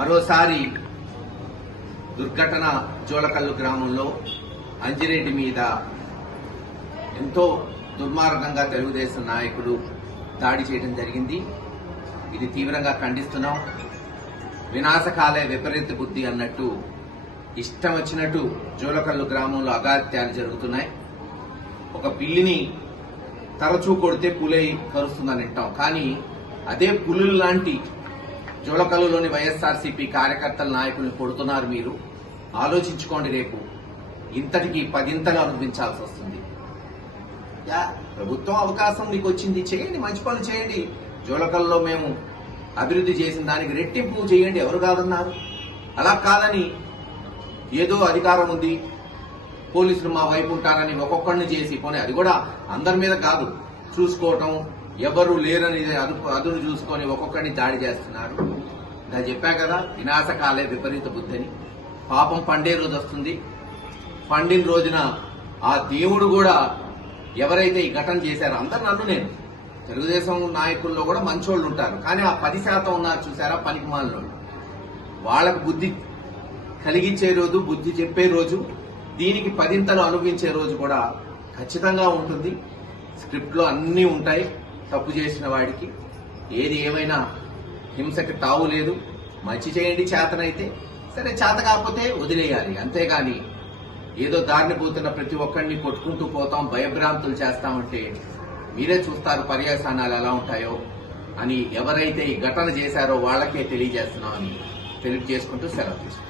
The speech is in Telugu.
మరోసారి దుర్ఘటన జోలకల్లు గ్రామంలో అంజిరెడ్డి మీద ఎంతో దుర్మార్గంగా తెలుగుదేశం నాయకుడు దాడి చేయడం జరిగింది. ఇది తీవ్రంగా ఖండిస్తున్నాం. వినాశకాలే విపరీత బుద్ధి అన్నట్టు ఇష్టం వచ్చినట్టు జోలకల్లు గ్రామంలో అగాత్యాలు జరుగుతున్నాయి. ఒక పిల్లిని తరచూ కొడితే పులై కరుస్తుందని అంటాం. కానీ అదే పులులు లాంటి జోలకల్లులోని వైఎస్ఆర్సీపీ కార్యకర్తల నాయకుల్ని కొడుతున్నారు మీరు. ఆలోచించుకోండి రేపు. ఇంతటికి పదింతలు అనుభవించాల్సి వస్తుంది. యా ప్రభుత్వం అవకాశం మీకు వచ్చింది చేయండి మంచి పనులు చేయండి. జోలకల్లో మేము అభివృద్ధి చేసిన దానికి రెట్టింపు చేయండి ఎవరు కాదన్నారు? అలా కాదని ఏదో అధికారం ఉంది. పోలీసులు మా వైపు ఉంటారని ఒక్కొక్కడిని చేసి పోనీ అది కూడా అందరి మీద కాదు. చూసుకోవటం ఎవరు లేరని అదుపు అదును చూసుకొని ఒక్కొక్కడిని దాడి చేస్తున్నారు. నేను చెప్పా కదా వినాశకాలే విపరీత బుద్ధిని. పాపం పండే రోజు వస్తుంది. పండిన రోజున ఆ దేవుడు కూడా ఎవరైతే ఈ ఘటన చేశారో అందరు నన్ను నేను. తెలుగుదేశం నాయకుల్లో కూడా మంచోళ్ళు ఉంటారు. కానీ ఆ పది శాతం ఉన్నారు చూసారా పనికి మాలినోళ్ళు వాళ్ళకు బుద్ధి కలిగించే రోజు బుద్ధి చెప్పే రోజు దీనికి పదింతలు అనుభవించే రోజు కూడా ఖచ్చితంగా ఉంటుంది. స్క్రిప్ట్లో అన్నీ ఉంటాయి తప్పు చేసిన వాడికి. ఏది ఏమైనా హింసకి తావు లేదు. మంచి చేయండి చేతనైతే. సరే చేత కాకపోతే వదిలేయాలి. అంతేగాని ఏదో దారిని పోతున్న ప్రతి ఒక్కరిని కొట్టుకుంటూ పోతాం భయభ్రాంతులు చేస్తామంటే మీరే చూస్తారు పర్యవసానాలు ఎలా ఉంటాయో అని ఎవరైతే ఈ ఘటన చేశారో వాళ్ళకే తెలియజేస్తున్నామని తెలియజేసుకుంటూ సెలవు తీసుకుంటాం